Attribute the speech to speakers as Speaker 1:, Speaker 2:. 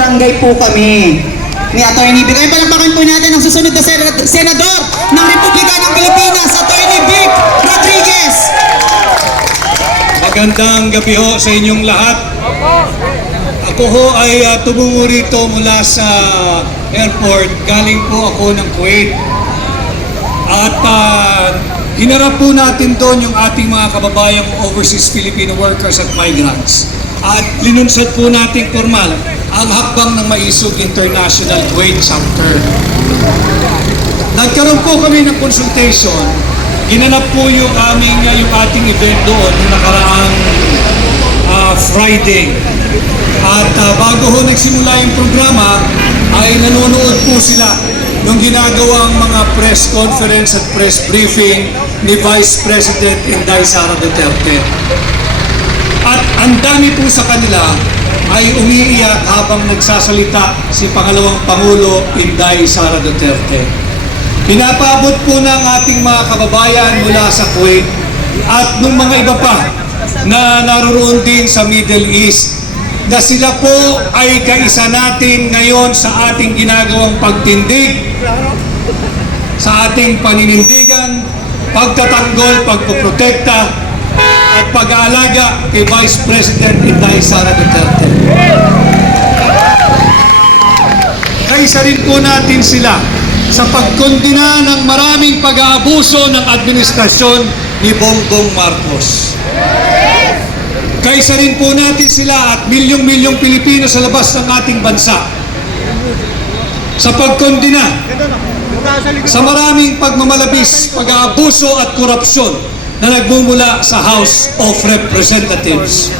Speaker 1: Barangay po kami ni Atty. Vic. Kaya palakpakan po natin ang susunod na sen- senador ng Republika ng Pilipinas, Atty. Vic Rodriguez.
Speaker 2: Magandang gabi ho sa inyong lahat. Ako ho ay uh, tumungo rito mula sa airport. Galing po ako ng Kuwait. At uh, hinarap po natin doon yung ating mga kababayang overseas Filipino workers at migrants. At linunsad po natin formal ang hakbang ng Maisog International Kuwait Chapter. Nagkaroon po kami ng consultation. Ginanap po yung aming uh, yung ating event doon yung nakaraang uh, Friday. At uh, bago ho nagsimula yung programa, ay nanonood po sila nung ginagawang mga press conference at press briefing ni Vice President Inday Sara Duterte. At ang dami po sa kanila ay umiiyak habang nagsasalita si pangalawang Pangulo Inday Sara Duterte. Pinapabot po ng ating mga kababayan mula sa Kuwait at ng mga iba pa na naroon din sa Middle East na sila po ay kaisa natin ngayon sa ating ginagawang pagtindig, sa ating paninindigan, pagtatanggol, pagpoprotekta, at pag-aalaga kay Vice President Inday Sara Duterte. Kaisa rin po natin sila sa pagkondina ng maraming pag-aabuso ng administrasyon ni Bongbong Marcos. Kaisa rin po natin sila at milyong-milyong Pilipino sa labas ng ating bansa sa pagkondina sa maraming pagmamalabis, pag-aabuso at korupsyon na nagmumula sa House of Representatives.